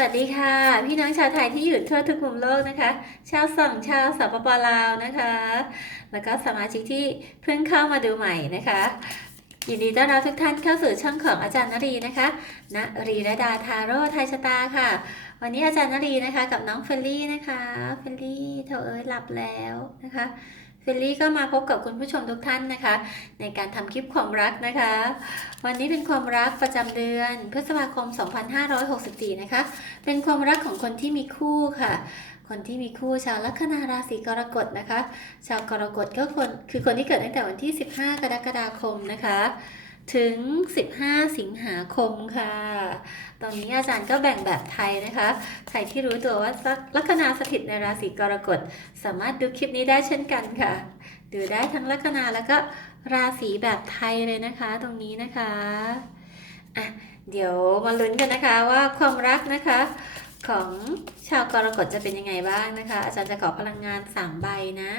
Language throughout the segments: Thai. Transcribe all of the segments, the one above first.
วัสดีค่ะ พี่น้องชาวไทยที่อยู่ทั่วทุกมุมโลกนะคะ ชาวส่องชาวสปปลาวนะคะ แล้วก็สมาชิกที่เพิ่งเข้ามาดูใหม่นะคะยินดีต้อนรับทุกท่านเข้าสู่ช่องของอาจารย์นรีนะคะณรีระดาทาโร่ไทยชะตาค่ะ วันนี้อาจารย์นรีนะคะกับน้องเฟลลี่นะคะเฟลลี่เธอเอ้ยหลับแล้วนะคะ ลลี่ก็มาพบกับคุณผู้ชมทุกท่านนะคะ ในการทำคลิปความรักนะคะ วันนี้เป็นความรักประจำเดือนพฤษภาคม 2564 นะคะ เป็นความรักของคนที่มีคู่ค่ะ คนที่มีคู่ชาวลัคนาราศีกรกฎนะคะ ชาวกรกฎก็คนคือคนที่เกิดตั้งแต่วันที่ 15 กรกฎาคมนะคะ ถึง 15 สิงหาคมค่ะ ตอนนี้อาจารย์ก็แบ่งแบบไทยนะคะ ใครที่รู้ตัวว่าลัคนาสถิตในราศีกรกฎสามารถดูคลิปนี้ได้เช่นกันค่ะ ดูได้ทั้งลัคนาแล้วก็ราศีแบบไทยเลยนะคะ ตรงนี้นะคะอะเดี๋ยวมาลุ้นกันนะคะว่าความรักนะคะของชาวกรกฎจะเป็นยังไงบ้างนะคะ อาจารย์จะขอพลังงาน3ใบนะ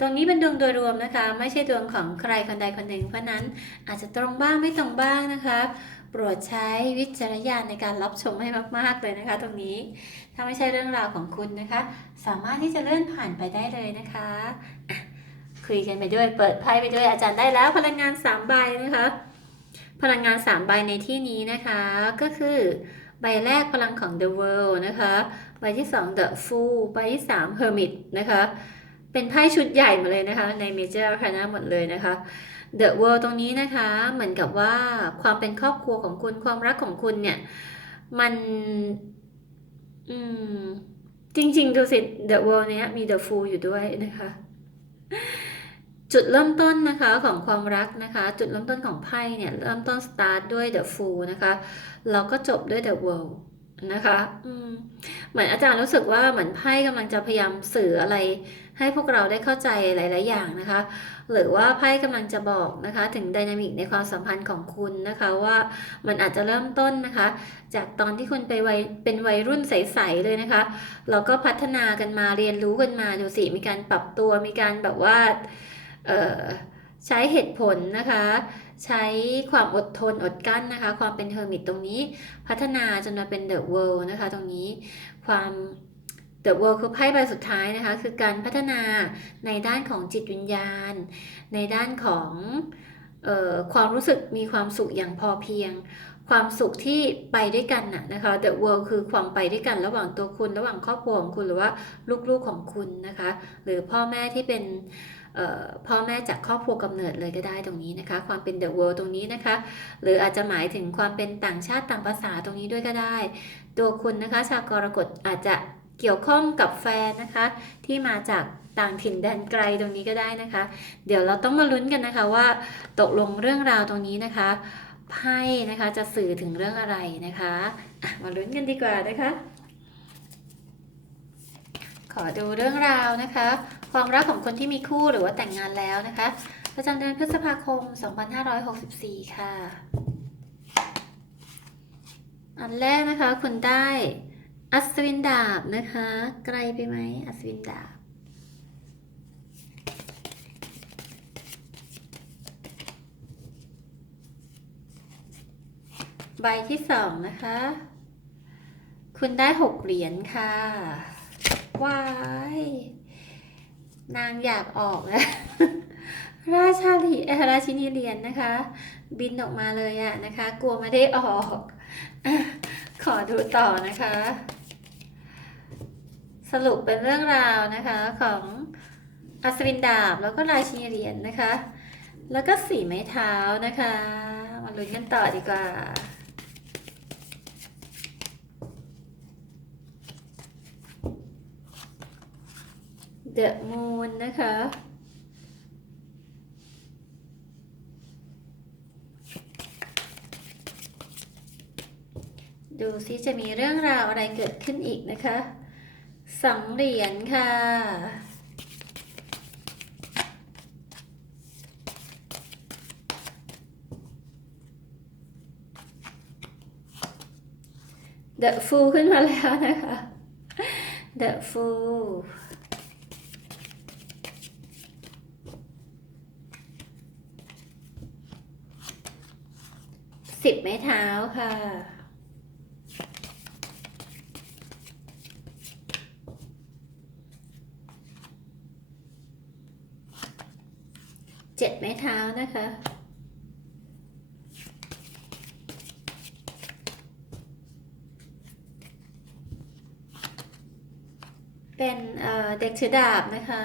ตรงนี้เป็นดวงโดยรวมนะคะ ไม่ใช่ดวงของใครคนใดคนหนึ่ง เพราะนั้นอาจจะตรงบ้างไม่ตรงบ้างนะคะโปรดใช้วิจารณญาณในการรับชมให้มาก ๆ เลยนะคะ ตรงนี้ถ้าไม่ใช่เรื่องราวของคุณนะคะ สามารถที่จะเลื่อนผ่านไปได้เลยนะคะ คุยกันไปด้วยเปิดไพ่ไปด้วยอาจารย์ได้แล้วพลังงาน3ใบนะคะพลังงาน3ใบในที่นี้นะคะก็คือใบแรกพลังของ The World นะคะ ใบที่ 2 The Fool ใบที่ 3 Hermit นะคะ เป็นไพ่ชุดใหญ่หมาเลยนะคะ ใน Major Arcana หมดเลยนะคะ The World ตรงนี้นะคะเหมือนกับว่าความเป็นครอบครัวของคุณความรักของคุณเนี่ย มันอืมจริงๆดูสิ The World เนี้ยมี The Fool อยู่ด้วยนะคะ จุดเริ่มต้นนะคะของความรักนะคะ จุดเริ่มต้นของไพ่เนี่ย เริ่มต้น start ด้วย The Fool นะคะแล้วก็จบด้วย The World นะคะ อืมเหมือนอาจารย์รู้สึกว่าเหมือนไพ่กำลังจะพยายามสื่ออะไร ให้พวกเราได้เข้าใจหลาย ๆ อย่างนะคะ หรือว่าไพ่กำลังจะบอกนะคะ ถึงไดนามิกในความสัมพันธ์ของคุณนะคะว่ามันอาจจะเริ่มต้นนะคะ จากตอนที่คุณไปวัยเป็นวัยรุ่นใส ๆ เลยนะคะเราก็พัฒนากันมาเรียนรู้กันมาดูสิมีการปรับตัวมีการแบบว่าใช้เหตุผลนะคะใช้ความอดทนอดกลั้นนะคะ ความเป็นเฮอร์มิตตรงนี้พัฒนาจนมาเป็นเดอะเวิลด์นะคะ ตรงนี้ความ เดอะเวิลด์คือไพ่ใบสุดท้ายนะคะ คือการพัฒนาในด้านของจิตวิญญาณ ในด้านของออความรู้สึกมีความสุขอย่างพอเพียง ความสุขที่ไปด้วยกันน่ะนะคะ the world คือความไปด้วยกันระหว่างตัวคุณระหว่างครอบครัวของคุณหรือว่าลูกๆของคุณนะคะ หรือพ่อแม่ที่เป็นพ่อแม่จากครอบครัวกำเนิดเลยก็ได้ตรงนี้นะคะ ความเป็น the world ตรงนี้นะคะ หรืออาจจะหมายถึงความเป็นต่างชาติต่างภาษาตรงนี้ด้วยก็ได้ ตัวคุณนะคะ ชาวกรกฎอาจจะ เกี่ยวข้องกับแฟนนะคะ ที่มาจากต่างถิ่นแดนไกลตรงนี้ก็ได้นะคะ เดี๋ยวเราต้องมาลุ้นกันนะคะว่าตกลงเรื่องราวตรงนี้นะคะไพ่นะคะจะสื่อถึงเรื่องอะไรนะคะะมาลุ้นกันดีกว่านะคะ ขอดูเรื่องราวนะคะ ความรักของคนที่มีคู่หรือว่าแต่งงานแล้วนะคะประจำเดือนพฤษภาคม 2564 ค่ะ อันแรกนะคะ คุณได้ อัศวินดาบนะคะ ไกลไปไหมอัศวินดาบ ใบที่สองนะคะ คุณได้หกเหรียญค่ะว้ายนางอยากออกแล้วราชาลีราชินีเหรียญนะคะ บินออกมาเลยอะนะคะ กลัวไม่ได้ออก ขอดูต่อนะคะ สรุปเป็นเรื่องราวนะคะของอัศวินดาบแล้วก็ราชินีเหรียญนะคะ แล้วก็สีไม้เท้านะคะ มาลุ้นกันต่อดีกว่า The Moon นะคะดูซิจะมีเรื่องราวอะไรเกิดขึ้นอีกนะคะ สองเหรียญค่ะ The Fool ขึ้นมาแล้วนะคะ The Fool สิบไม้เท้าค่ะ เจ็ด ไม้เท้านะคะ เป็นเเด็กถือดาบนะคะ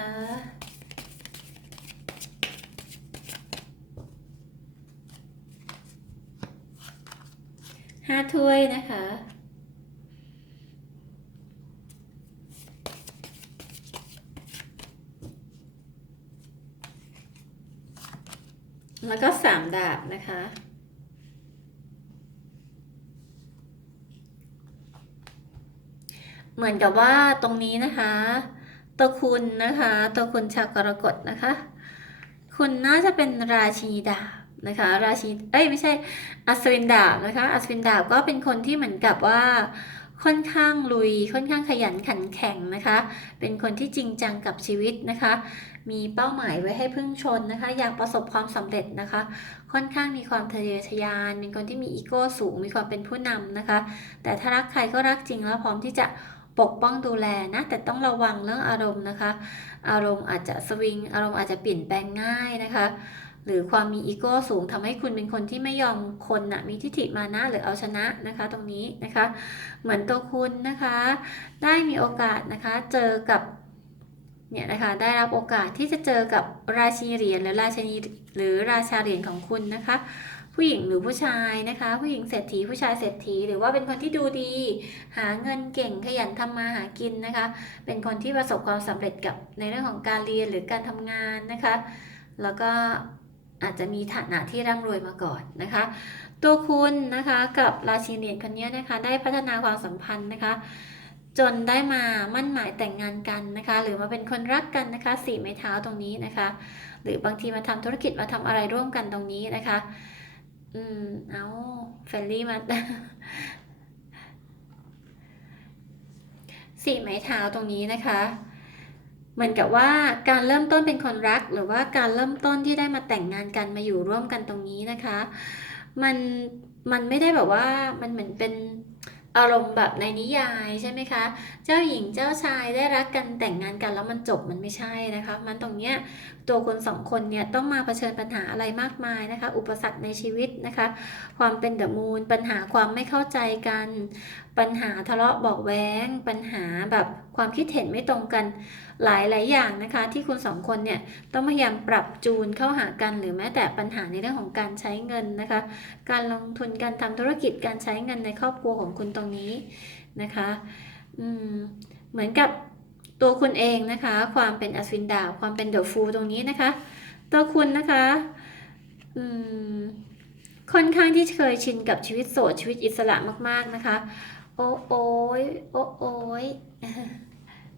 ห้าถ้วยนะคะ แล้วก็สามดาบนะคะ เหมือนกับว่าตรงนี้นะคะ ตัวคุณนะคะ ตัวคุณชาวกรกฎนะคะ คุณน่าจะเป็นราชินีดาบนะคะ ราชินีเอ้ยไม่ใช่อัศวินดาบนะคะ อัศวินดาบก็เป็นคนที่เหมือนกับว่า ค่อนข้างลุย ค่อนข้างขยันขันแข็งนะคะ เป็นคนที่จริงจังกับชีวิตนะคะ มีเป้าหมายไว้ให้พึ่งชนนะคะ อยากประสบความสำเร็จนะคะ ค่อนข้างมีความทะเยอทะยาน เป็นคนที่มีอีโก้สูง มีความเป็นผู้นำนะคะ แต่ถ้ารักใครก็รักจริงแล้วพร้อมที่จะปกป้องดูแลนะ แต่ต้องระวังเรื่องอารมณ์นะคะ อารมณ์อาจจะสวิง อารมณ์อาจจะเปลี่ยนแปลงง่ายนะคะ หรือความมีอีโก้สูงทำให้คุณเป็นคนที่ไม่ยอมคนนะมีทิฐิมานะหรือเอาชนะนะคะ ตรงนี้นะคะ เหมือนตัวคุณนะคะ ได้มีโอกาสนะคะเจอกับเนี่ยนะคะได้รับโอกาสที่จะเจอกับราชินีเหรียญหรือราชินีหรือราชาเหรียญของคุณนะคะ ผู้หญิงหรือผู้ชายนะคะ ผู้หญิงเศรษฐีผู้ชายเศรษฐี หรือว่าเป็นคนที่ดูดี หาเงินเก่งขยันทำมาหากินนะคะ เป็นคนที่ประสบความสำเร็จกับในเรื่องของการเรียนหรือการทำงานนะคะ แล้วก็ อาจจะมีฐานะที่ร่ำรวยมาก่อนนะคะ ตัวคุณนะคะกับราชินีคนนี้นะคะได้พัฒนาความสัมพันธ์นะคะ จนได้มามั่นหมายแต่งงานกันนะคะ หรือมาเป็นคนรักกันนะคะสี่ไม้เท้าตรงนี้นะคะ หรือบางทีมาทำธุรกิจมาทำอะไรร่วมกันตรงนี้นะคะ อืมเอาเฟลลี่มาสี่ไม้เท้าตรงนี้นะคะ เหมือนกับว่าการเริ่มต้นเป็นคนรัก หรือว่าการเริ่มต้นที่ได้มาแต่งงานกันมาอยู่ร่วมกันตรงนี้นะคะ มันมันไม่ได้แบบว่ามันเหมือนเป็นอารมณ์แบบในนิยายใช่ไหมคะ เจ้าหญิงเจ้าชายได้รักกันแต่งงานกันแล้วมันจบมันไม่ใช่นะคะ มันตรงเนี้ยตัวคนสองคนเนี่ยต้องมาเผชิญปัญหาอะไรมากมายนะคะ อุปสรรคในชีวิตนะคะ ความเป็นเดอะมูนปัญหาความไม่เข้าใจกัน ปัญหาทะเลาะบอกแว้ง ปัญหาแบบความคิดเห็นไม่ตรงกันหลายหลายอย่างนะคะ ที่คุณสองคนเนี่ยต้องพยายามปรับจูนเข้าหากัน หรือแม้แต่ปัญหาในเรื่องของการใช้เงินนะคะ การลงทุนการทำธุรกิจการใช้เงินในครอบครัวของคุณตรงนี้นะคะ อืม เหมือนกับ ตัวคุณเองนะคะ ความเป็นอัศวินดาบความเป็นเดอะฟูตรงนี้นะคะ ตัวคุณนะคะอืมค่อนข้างที่เคยชินกับชีวิตโสดชีวิตอิสระมาก ๆนะคะ โอ้โอยโอ้โอย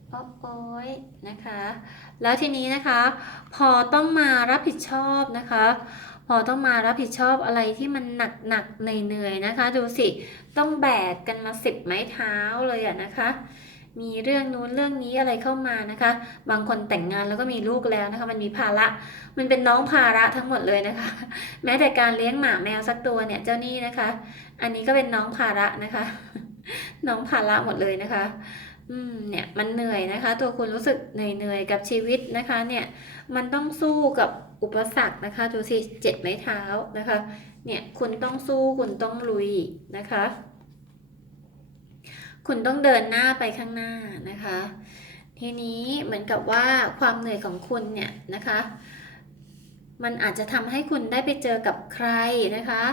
โอ้โอยนะคะ แล้วทีนี้นะคะ พอต้องมารับผิดชอบนะคะ พอต้องมารับผิดชอบอะไรที่มันหนักหนักเหนื่อยๆนะคะ ดูสิ ต้องแบกกันมาสิบไม้เท้าเลยอะนะคะ มีเรื่องนู้นเรื่องนี้อะไรเข้ามานะคะ บางคนแต่งงานแล้วก็มีลูกแล้วนะคะ มันมีภาระ มันเป็นน้องภาระทั้งหมดเลยนะคะ แม้แต่การเลี้ยงหมาแมวสักตัวเนี่ยเจ้านี่นะคะ อันนี้ก็เป็นน้องภาระนะคะ น้องภาระหมดเลยนะคะอืมเนี่ยมันเหนื่อยนะคะ ตัวคุณรู้สึกเหนื่อยเหนื่อยกับชีวิตนะคะ เนี่ยมันต้องสู้กับอุปสรรคนะคะดูสิเจ็ดไม้เท้านะคะ เนี่ยคุณต้องสู้คุณต้องลุยนะคะ คุณต้องเดินหน้าไปข้างหน้านะคะ ทีนี้เหมือนกับว่าความเหนื่อยของคุณเนี่ยนะคะ มันอาจจะทำให้คุณได้ไปเจอกับใครนะคะ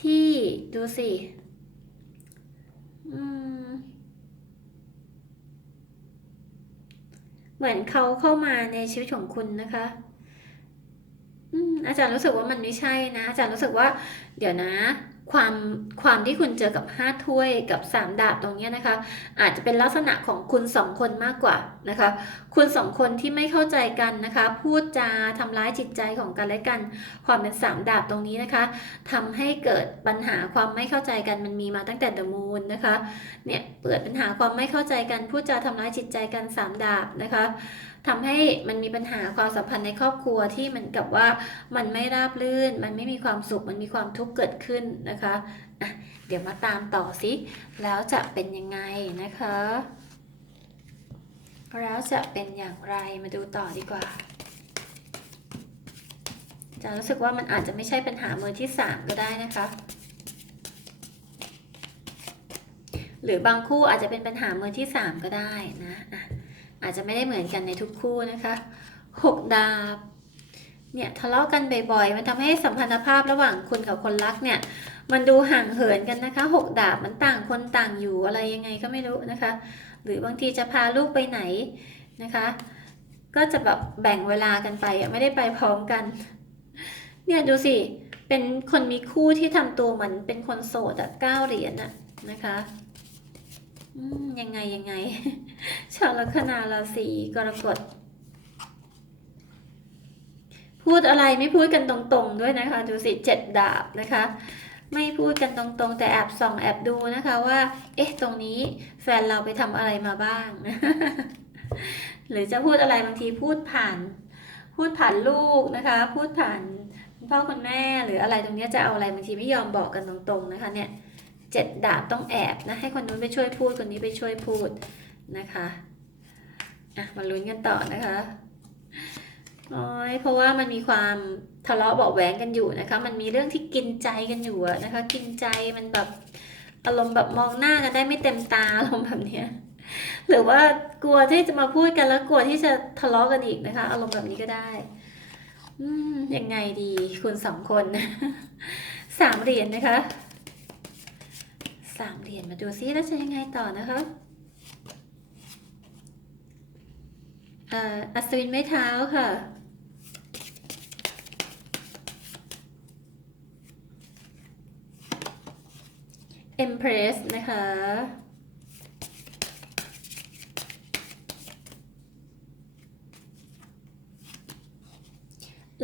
ที่ดูสิเหมือนเขาเข้ามาในชีวิตของคุณนะคะอาจารย์รู้สึกว่ามันไม่ใช่นะ อาจารย์รู้สึกว่า เดี๋ยวนะ ความความที่คุณเจอกับห้าถ้วยกับสามดาบตรงนี้นะคะ อาจจะเป็นลักษณะของคุณสองคนมากกว่านะคะ คุณสองคนที่ไม่เข้าใจกันนะคะ พูดจาทำร้ายจิตใจของกันและกัน ความเป็นสามดาบตรงนี้นะคะทำให้เกิดปัญหาความไม่เข้าใจกันมันมีมาตั้งแต่เดอะมูนนะคะเนี่ยเปิดปัญหาความไม่เข้าใจกันพูดจาทำร้ายจิตใจกันสามดาบนะคะ ทำให้มันมีปัญหาความสัมพันธ์ในครอบครัวที่เหมือนกับว่ามันไม่ราบรื่น มันไม่มีความสุขมันมีความทุกข์เกิดขึ้นนะคะะเดี๋ยวมาตามต่อสิแล้วจะเป็นยังไงนะคะ แล้วจะเป็นอย่างไรมาดูต่อดีกว่าจะรู้สึกว่ามันอาจจะไม่ใช่ปัญหามือที่สามก็ได้นะคะ หรือบางคู่อาจจะเป็นปัญหามือที่สามก็ได้นะะ อาจจะไม่ได้เหมือนกันในทุกคู่นะคะหกดาบเนี่ยทะเลาะกันบ่อยๆ มันทำให้สัมพันธภาพระหว่างคุณกับคนรักเนี่ย มันดูห่างเหินกันนะคะหกดาบมันต่างคนต่างอยู่อะไรยังไงก็ไม่รู้นะคะ หรือบางทีจะพาลูกไปไหนนะคะ ก็จะแบบแบ่งเวลากันไปไม่ได้ไปพร้อมกัน เนี่ยดูสิ เป็นคนมีคู่ที่ทำตัวเหมือนเป็นคนโสดอะเก้าเหรียญอะนะคะ ยังไงยังไง ชาวลัคนาราศีกรกฎ พูดอะไรไม่พูดกันตรงๆด้วยนะคะ ดูสิเจ็ดดาบนะคะ ไม่พูดกันตรงๆ แต่แอบส่องแอบดูนะคะว่า เอ๊ะ ตรงนี้แฟนเราไปทำอะไรมาบ้าง หรือจะพูดอะไรบางทีพูดผ่าน พูดผ่านลูกนะคะ พูดผ่านพ่อคุณแม่หรืออะไรตรงเนี้ยจะเอาอะไรบางทีไม่ยอมบอกกันตรงๆนะคะ เนี่ย เจ็ดดาบต้องแอบนะให้คนนู้นไปช่วยพูดคนนี้ไปช่วยพูดนะคะอะมาลุ้นกันต่อนะคะโอ้ยเพราะว่ามันมีความทะเลาะเบาแหวงกันอยู่นะคะ มันมีเรื่องที่กินใจกันอยู่นะคะ กินใจมันแบบอารมณ์แบบมองหน้ากันได้ไม่เต็มตาอารมณ์แบบเนี้ยหรือว่ากลัวที่จะมาพูดกันแล้วกลัวที่จะทะเลาะกันอีกนะคะ อารมณ์แบบนี้ก็ได้ อืมยังไงดีคุณสองคนสามเหรียญนะคะ สามเหรียญมาดูซิแล้วจะยังไงต่อนะคะอัศวินไม้เท้าค่ะ Empress นะคะ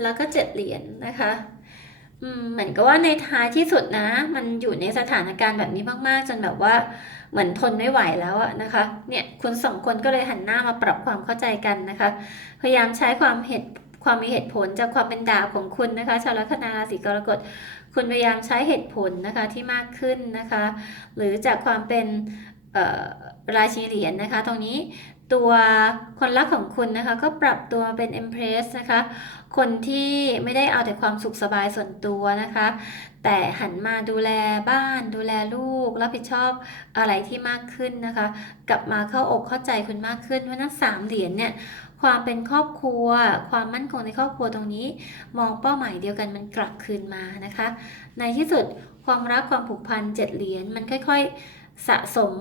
แล้วก็เจ็ดเหรียญนะคะ อืมเหมือนกับว่าในท้ายที่สุดนะ มันอยู่ในสถานการณ์แบบนี้มากๆ จนแบบว่าเหมือนทนไม่ไหวแล้วอะนะคะ เนี่ยคุณสองคนก็เลยหันหน้ามาปรับความเข้าใจกันนะคะ พยายามใช้ความเหตุความมีเหตุผลจากความเป็นดาวของคุณนะคะ ชาวลัคนาราศีกรกฎคุณพยายามใช้เหตุผลนะคะที่มากขึ้นนะคะ หรือจากความเป็นราชินีเหรียญนะคะ ตรงนี้ ตัวคนรักของคุณนะคะ ก็ปรับตัวเป็น Empress นะคะ คนที่ไม่ได้เอาแต่ความสุขสบายส่วนตัวนะคะ แต่หันมาดูแลบ้านดูแลลูก รับผิดชอบอะไรที่มากขึ้นนะคะ กลับมาเข้าอกเข้าใจคุณมากขึ้นเพราะนั้นสามเหรียญเนี่ยความเป็นครอบครัว ความมั่นคงในครอบครัวตรงนี้ มองเป้าหมายเดียวกันมันกลับคืนมานะคะ ในที่สุดความรักความผูกพันเจ็ดเหรียญมันค่อย ๆ สะสม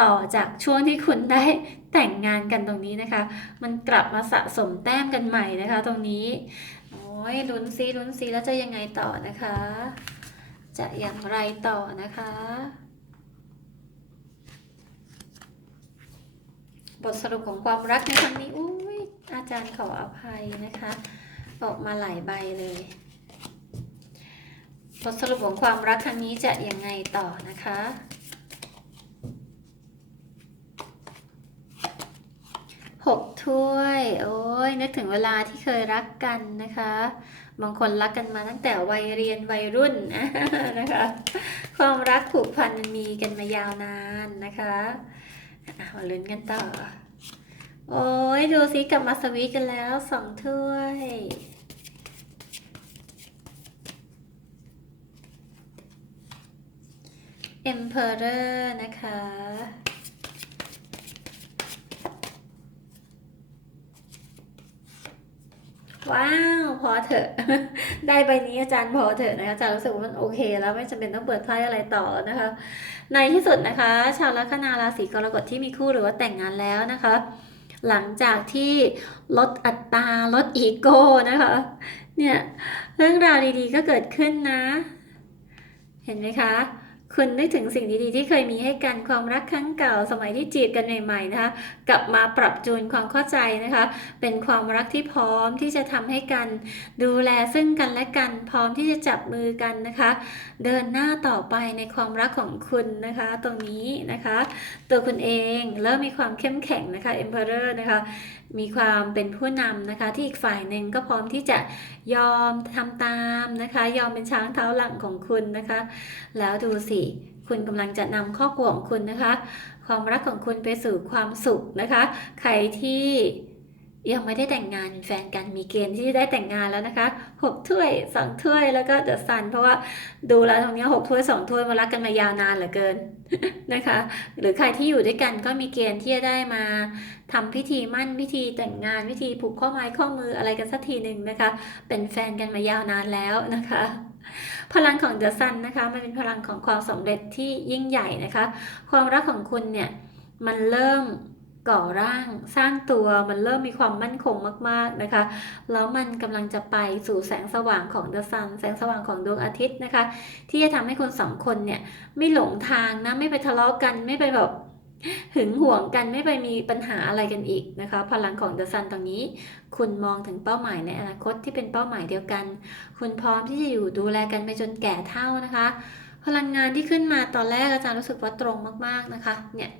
ต่อจากช่วงที่คุณได้แต่งงานกันตรงนี้นะคะ มันกลับมาสะสมแต้มกันใหม่นะคะ ตรงนี้ โอ้ยลุ้นซีลุ้นซีแล้วจะยังไงต่อนะคะ จะอย่างไรต่อนะคะ บทสรุปของความรักในครั้งนี้อุ้ยอาจารย์ขออภัยนะคะ ออกมาหลายใบเลย บทสรุปของความรักครั้งนี้จะยังไงต่อนะคะ หกถ้วย โอ้ยนึกถึงเวลาที่เคยรักกันนะคะ บางคนรักกันมาตั้งแต่วัยเรียนวัยรุ่นนะคะ ความรักผูกพันมันมีกันมายาวนานนะคะอะมาลุ้นกันต่อ โอ้ยดูซิกลับมาสวีทกันแล้วสองถ้วย Emperor นะคะ ว้าวพอเถอะ ได้ใบนี้อาจารย์พอเถอะนะคะอาจารย์รู้สึกว่ามันโอเค แล้วไม่จำเป็นต้องเปิดไพ่อะไรต่อนะคะ ในที่สุดนะคะ ชาวลัคนาราศีกรกฎที่มีคู่หรือว่าแต่งงานแล้วนะคะ หลังจากที่ลดอัตราลดอีโก้นะคะเนี่ยเรื่องราวดีๆก็เกิดขึ้นนะ เห็นไหมคะ คุณนึกถึงสิ่งดีๆที่เคยมีให้กันความรักครั้งเก่าสมัยที่จีบกันใหม่ๆนะคะ กลับมาปรับจูนความเข้าใจนะคะ เป็นความรักที่พร้อมที่จะทำให้กัน ดูแลซึ่งกันและกันพร้อมที่จะจับมือกันนะคะ เดินหน้าต่อไปในความรักของคุณนะคะ ตรงนี้นะคะ ตัวคุณเองเริ่มมีความเข้มแข็งนะคะ Emperor นะคะ มีความเป็นผู้นำนะคะ ที่อีกฝ่ายหนึ่งก็พร้อมที่จะยอมทำตามนะคะ ยอมเป็นช้างเท้าหลังของคุณนะคะ แล้วดูสิคุณกำลังจะนำข้อกลัวของคุณนะคะ ความรักของคุณไปสู่ความสุขนะคะ ใครที่ ยังไม่ได้แต่งงานเป็นแฟนกันมีเกณฑ์ที่จะได้แต่งงานแล้วนะคะหกถ้วยสองถ้วยแล้วก็เดอะซันเพราะว่าดูแล้วตรงนี้ยหกถ้วยสองถ้วยมารักกันมายาวนานเหลือเกินนะคะ หรือใครที่อยู่ด้วยกันก็มีเกณฑ์ที่จะได้มาทำพิธีมั่นพิธีแต่งงานพิธีผูกข้อไม้ข้อมืออะไรกันสักทีหนึ่งนะคะ เป็นแฟนกันมายาวนานแล้วนะคะพลังของเดอะซันนะคะ มันเป็นพลังของความสำเร็จที่ยิ่งใหญ่นะคะ ความรักของคุณเนี่ยมันเริ่ม ก่อร่างสร้างตัวมันเริ่มมีความมั่นคงมากๆนะคะ แล้วมันกำลังจะไปสู่แสงสว่างของเดอะซันแสงสว่างของดวงอาทิตย์นะคะ ที่จะทำให้คนสองคนเนี่ยไม่หลงทางนะไม่ไปทะเลาะกันไม่ไปแบบหึงหวงกันไม่ไปมีปัญหาอะไรกันอีกนะคะ พลังของเดอะซันตรงนี้ คุณมองถึงเป้าหมายในอนาคตที่เป็นเป้าหมายเดียวกัน คุณพร้อมที่จะอยู่ดูแลกันไปจนแก่เฒ่านะคะ พลังงานที่ขึ้นมาตอนแรกอาจารย์รู้สึกว่าตรงมากๆนะคะ เนี่ย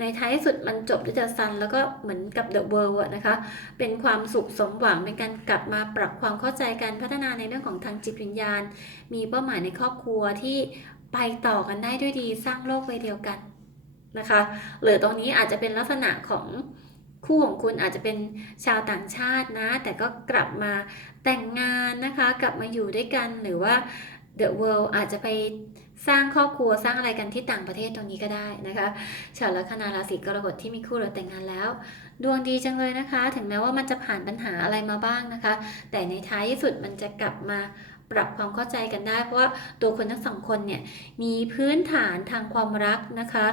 ในท้ายสุดมันจบด้วยเดอะซันแล้วก็เหมือนกับเดอะเวิลด์นะคะเป็นความสุขสมหวังเป็นการกลับมาปรับความเข้าใจกันพัฒนาในเรื่องของทางจิตวิญญาณ มีเป้าหมายในครอบครัวที่ไปต่อกันได้ด้วยดีสร้างโลกใบเดียวกันนะคะหรือตรงนี้อาจจะเป็นลักษณะของคู่ของคุณอาจจะเป็นชาวต่างชาตินะ แต่ก็กลับมาแต่งงานนะคะ กลับมาอยู่ด้วยกันหรือว่า The World อาจจะไป สร้างครอบครัวสร้างอะไรกันที่ต่างประเทศตรงนี้ก็ได้นะคะชาวลัคนาราศีกรกฎที่มีคู่หรือแต่งงานแล้ว ดวงดีจังเลยนะคะ ถึงแม้ว่ามันจะผ่านปัญหาอะไรมาบ้างนะคะ แต่ในท้ายที่สุดมันจะกลับมา ปรับความเข้าใจกันได้ เพราะว่าตัวคนทั้งสองคนเนี่ยมีพื้นฐานทางความรักนะคะ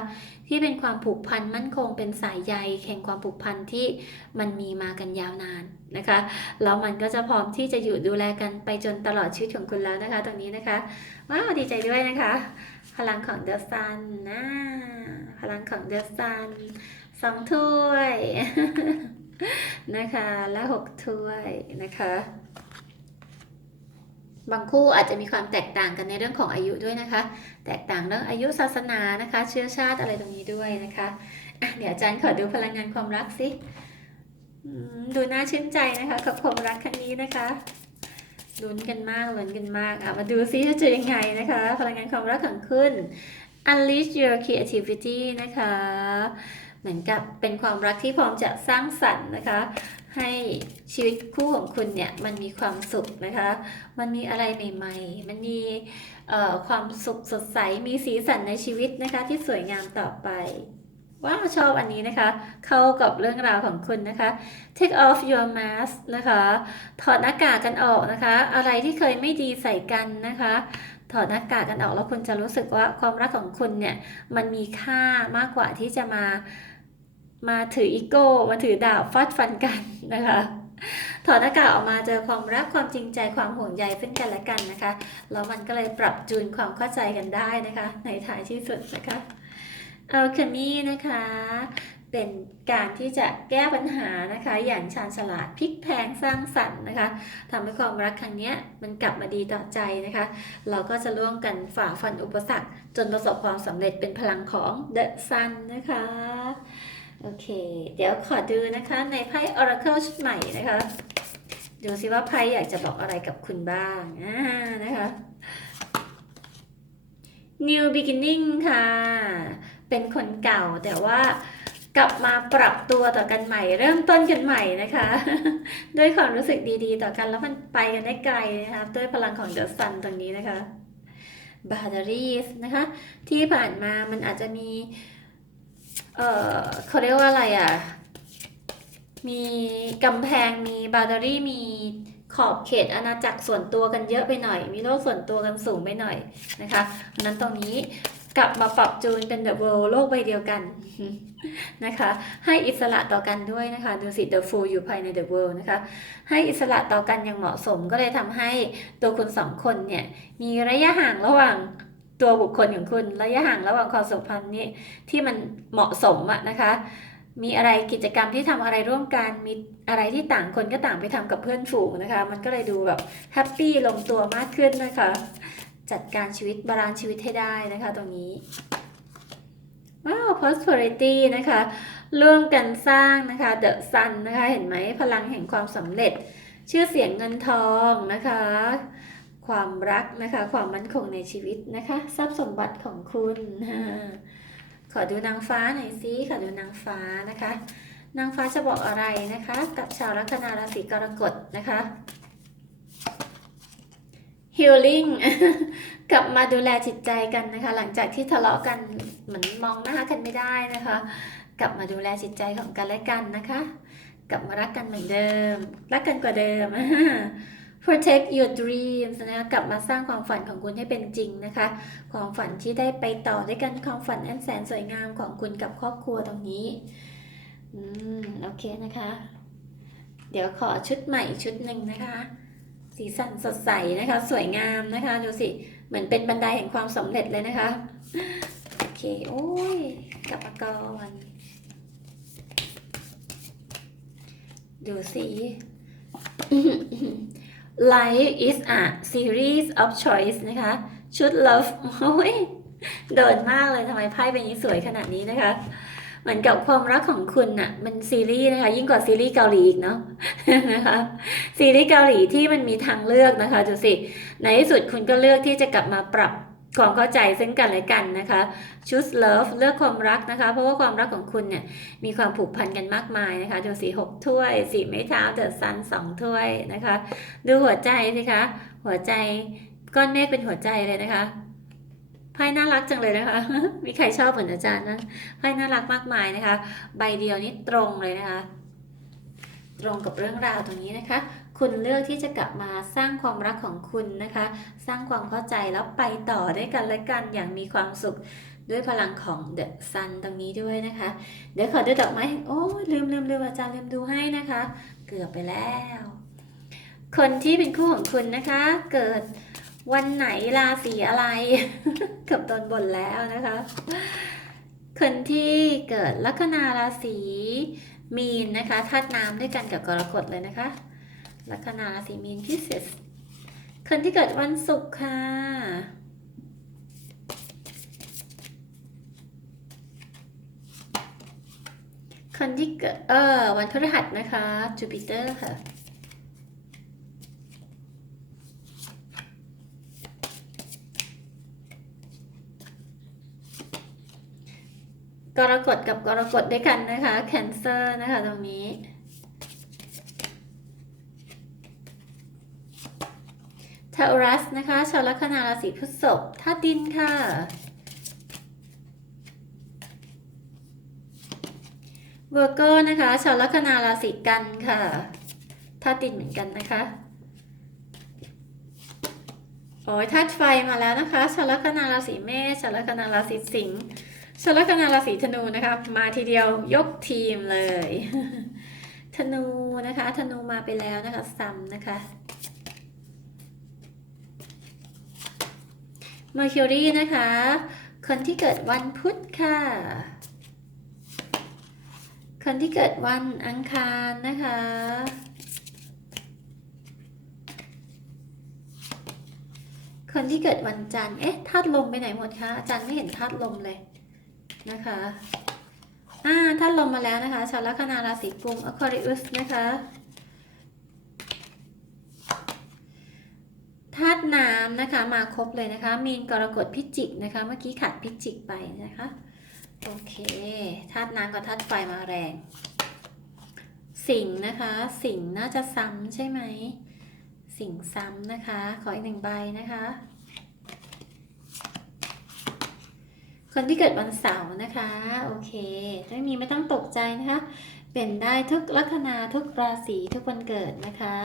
ที่เป็นความผูกพันมั่นคงเป็นสายใยแห่งความผูกพันที่มันมีมากันยาวนานนะคะแล้วมันก็จะพร้อมที่จะอยู่ดูแลกันไปจนตลอดชีวิตของคุณแล้วนะคะตรงนี้นะคะว้าวดีใจด้วยนะคะ พลังของเดอะซันนะพลังของเดอะซันสองถ้วยนะคะและหกถ้วยนะคะ บางคู่อาจจะมีความแตกต่างกันในเรื่องของอายุด้วยนะคะ แตกต่างเรื่องอายุศาสนานะคะ เชื้อชาติอะไรตรงนี้ด้วยนะคะอะเดี๋ยวอาจารย์ขอดูพลังงานความรักสิดูน่าชื่นใจนะคะกับความรักครั้งนี้นะคะลุ้นกันมากลุ้นกันมากอะมาดูซิว่าจะยังไงนะคะ พลังงานความรักของคุณ unleash your creativity นะคะ มือนกับเป็นความรักที่พร้อมจะสร้างสรรค์นะคะ ให้ชีวิตคู่ของคุณเนี่ยมันมีความสุขนะคะ มันมีอะไรใหม่ๆ มันมีความสุขสดใสมีสีสันในชีวิตนะคะที่สวยงามต่อไปว้าวชอบอันนี้นะคะ เข้ากับเรื่องราวของคุณนะคะ take off your mask นะคะ ถอดหน้ากากกันออกนะคะ อะไรที่เคยไม่ดีใส่กันนะคะ ถอดหน้ากากกันออกแล้วคุณจะรู้สึกว่าความรักของคุณเนี่ย มันมีค่ามากกว่าที่จะมา มาถืออีโก้มาถือดาบฟาดฟันกันนะคะถอดหน้ากากออกมาเจอความรักความจริงใจความห่วงใยซึ่งกันและกันนะคะแล้วมันก็เลยปรับจูนความเข้าใจกันได้นะคะ ในท้ายที่สุดนะคะเอาคันนี้นะคะ เป็นการที่จะแก้ปัญหานะคะ อย่างชาญฉลาดพลิกแพงสร้างสรรค์นะคะทำให้ความรักครั้งนี้มันกลับมาดีต่อใจนะคะ เราก็จะร่วมกันฝ่าฟันอุปสรรค จนประสบความสำเร็จเป็นพลังของ The Sun นะคะ โอเค เดี๋ยวขอดูนะคะในไพ่ Oracle ชุดใหม่นะคะ ดูสิว่าไพ่อยากจะบอกอะไรกับคุณบ้างอ่านะคะ New Beginning ค่ะ เป็นคนเก่าแต่ว่ากลับมาปรับตัวต่อกันใหม่ เริ่มต้นกันใหม่นะคะ ด้วยความรู้สึกดีๆ ต่อกันแล้วมันไปกันได้ไกลนะคะด้วยพลังของ The Sun ตรงนี้นะคะ b a t t e r i e s นะคะ ที่ผ่านมามันอาจจะมี เออเขาเรียกว่าอะไรอะ มีกำแพงมีบาร์เดอรี่มีขอบเขตอาณาจักรส่วนตัวกันเยอะไปหน่อย มีโลกส่วนตัวกันสูงไปหน่อยนะคะเพราะฉะนั้นตรงนี้กลับมาปรับจูนเป็น The World โลกใบเดียวกันนะคะ ให้อิสระต่อกันด้วยนะคะ ดูสิ The Fool อยู่ภายใน The World นะคะ ให้อิสระต่อกันอย่างเหมาะสมก็เลยทำให้ตัวคุณสองคนเนี่ย มีระยะห่างระหว่าง ตัวบุคคลของคุณ ระยะห่างระหว่างความสัมพันธ์นี้ที่มันเหมาะสมอะนะคะ มีอะไรกิจกรรมที่ทำอะไรร่วมกันมีอะไรที่ต่างคนก็ต่างไปทำกับเพื่อนฝูงนะคะ มันก็เลยดูแบบแฮปปี้ลงตัวมากขึ้นนะคะ จัดการชีวิตบาลานซ์ชีวิตให้ได้นะคะตรงนี้ว้าว prosperity นะคะ ร่วมกันสร้างนะคะ the sun นะคะ เห็นไหมพลังแห่งความสำเร็จ ชื่อเสียงเงินทองนะคะ ความรักนะคะ ความมั่นคงในชีวิตนะคะ ทรัพย์สมบัติของคุณ ขอดูนางฟ้าหน่อยสิขอดูนางฟ้านะคะ นางฟ้าจะบอกอะไรนะคะ กับชาวลัคนาราศีกรกฎนะคะ healing กลับมาดูแลจิตใจกันนะคะ หลังจากที่ทะเลาะกันเหมือนมองหน้ากันไม่ได้นะคะ กลับมาดูแลจิตใจของกันและกันนะคะ กลับมารักกันเหมือนเดิม รักกันกว่าเดิม protect your dreams นะคะกลับมาสร้างความฝันของคุณให้เป็นจริงนะคะ ความฝันที่ได้ไปต่อด้วยกันความฝันอันแสนสวยงามของคุณกับครอบครัวตรงนี้ อืม โอเคนะคะ เดี๋ยวขอชุดใหม่ชุดหนึ่งนะคะ สีสันสดใสนะคะ สวยงามนะคะ ดูสิ เหมือนเป็นบันไดแห่งความสำเร็จเลยนะคะ โอเค โอ้ย กลับมาก่อนดูสิ Life is a series of choice นะคะชุด love โอ้ยโดนมากเลยทำไมไพ่เป็นอย่างนี้สวยขนาดนี้นะคะ เหมือนกับความรักของคุณน่ะมันซีรีส์นะคะ ยิ่งกว่าซีรีส์เกาหลีอีกเนาะนะคะซีรีส์เกาหลีที่มันมีทางเลือกนะคะดูสิในที่สุดคุณก็เลือกที่จะกลับมาปรับ ความเข้าใจซึ่งกันและกันนะคะ choose love เลือกความรักนะคะ เพราะว่าความรักของคุณเนี่ยมีความผูกพันกันมากมายนะคะดูสีหกถ้วยสีไม้เท้าเดอะซันสองถ้วยนะคะ ดูหัวใจสิคะ หัวใจก้อนเมฆเป็นหัวใจเลยนะคะไพ่น่ารักจังเลยนะคะ มีใครชอบเหมือนอาจารย์นะไพ่น่ารักมากมายนะคะ ใบเดียวนี้ตรงเลยนะคะ ตรงกับเรื่องราวตรงนี้นะคะ คุณเลือกที่จะกลับมาสร้างความรักของคุณนะคะ สร้างความเข้าใจแล้วไปต่อด้วยกันและกันอย่างมีความสุขด้วยพลังของ The Sun ตรงนี้ด้วยนะคะ เดี๋ยวขอดูดอกไม้โอ้ลืมลืมลืมอาจารย์ลืมดูให้นะคะ เกือบไปแล้ว คนที่เป็นคู่ของคุณนะคะ เกิดวันไหนราศีอะไร เกือบโดนบ่นแล้วนะคะ คนที่เกิดลัคนาราศี มีนนะคะธาตุน้ำด้วยกันกับกรกฎเลยนะคะลัคนาราศีมีนพิเศษคนที่เกิดวันศุกร์ค่ะ คนที่เกิดเออวันพฤหัสนะคะจูปิเตอร์ค่ะ กรกฎกับกรกฎด้วยกันนะคะแคนเซอร์นะคะตรงนี้ ทารัสนะคะ ชาวลัคนาราศีพฤษภธาตุดินค่ะ เวอร์โกนะคะ ชาวลัคนาราศีกันค่ะธาตุดินเหมือนกันนะคะโอ้ยธาตุไฟมาแล้วนะคะชาวลัคนาราศีเมษชาวลัคนาราศีสิงห์ ชาวลัคนาราศีธนูนะคะมาทีเดียวยกทีมเลย ธนูนะคะ ธนูมาไปแล้วนะคะซ้ำนะคะ Mercury นะคะ คนที่เกิดวันพุธค่ะ คนที่เกิดวันอังคารนะคะคนที่เกิดวันจันทร์ เอ๊ะธาตุลมไปไหนหมดคะอาจารย์ไม่เห็นธาตุลมเลย นะคะอ่าธาตุลมมาแล้วนะคะ ชาวลัคนาราศีกุม Aquarius นะคะธาตุน้ำนะคะมาครบเลยนะคะ มีนกรกฎพิจิกนะคะ เมื่อกี้ขาดพิจิกไปนะคะ โอเคธาตุน้ำกับธาตุไฟมาแรง สิงนะคะ สิงน่าจะซ้ำใช่ไหม สิงซ้ำนะคะ ขออีกหนึ่งใบนะคะ คนที่เกิดวันเสาร์นะคะ โอเคไม่มีไม่ต้องตกใจนะคะ เป็นได้ทุกลัคนาทุกราศีทุกวันเกิดนะคะ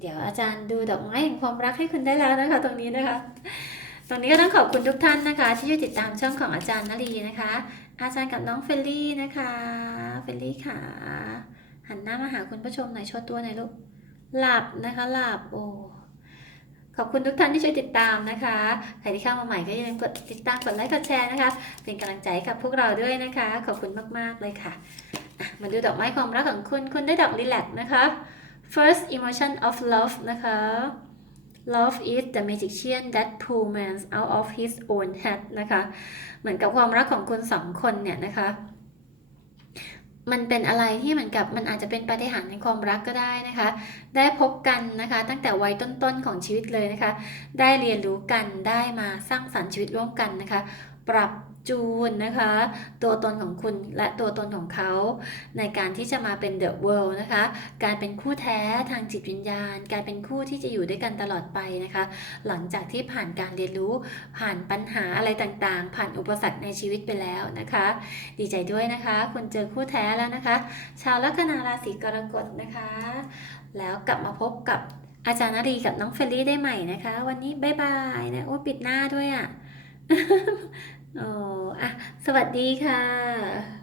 เดี๋ยวอาจารย์ดูดอกไม้แห่งความรักให้คุณได้แล้วนะคะ ตรงนี้นะคะ ตรงนี้ก็ต้องขอบคุณทุกท่านนะคะ ที่ช่วยติดตามช่องของอาจารย์นลีนะคะ อาจารย์กับน้องเฟลลี่นะคะเฟลลี่ค่ะ หันหน้ามาหาคุณผู้ชมหน่อยโชดตัวหน่อยลูกหลับนะคะหลับโอ้ ขอบคุณทุกท่านที่ช่วยติดตามนะคะ ใครที่เข้ามาใหม่ก็อย่าลืมกดติดตาม กดไลค์ กดแชร์นะคะ เป็นกำลังใจให้กับพวกเราด้วยนะคะ ขอบคุณมาก ๆ เลยค่ะ มาดูดอกไม้ความรักของคุณ คุณได้ดอกลิแลกนะคะ first emotion of love นะคะ love is the magician that pulls man out of his own head นะคะ เหมือนกับความรักของคุณสองคนเนี่ยนะคะ มันเป็นอะไรที่เหมือนกับมันอาจจะเป็นปาฏิหาริย์ในความรักก็ได้นะคะ ได้พบกันนะคะ ตั้งแต่วัยต้นๆของชีวิตเลยนะคะ ได้เรียนรู้กันได้มาสร้างสรรค์ชีวิตร่วมกันนะคะ ปรับ จูนนะคะ ตัวตนของคุณและตัวตนของเขา ในการที่จะมาเป็นเดอะเวิลด์นะคะ การเป็นคู่แท้ทางจิตวิญญาณ การเป็นคู่ที่จะอยู่ด้วยกันตลอดไปนะคะ หลังจากที่ผ่านการเรียนรู้ผ่านปัญหาอะไรต่างๆ ผ่านอุปสรรคในชีวิตไปแล้วนะคะ ดีใจด้วยนะคะ คุณเจอคู่แท้แล้วนะคะ ชาวลัคนาราศีกรกฎนะคะ แล้วกลับมาพบกับอาจารย์นรีกับน้องเฟลลี่ได้ใหม่นะคะ วันนี้บ๊ายบายนะโอ้ปิดหน้าด้วยอะ อ๋อ้อะสวัสดีค่ะ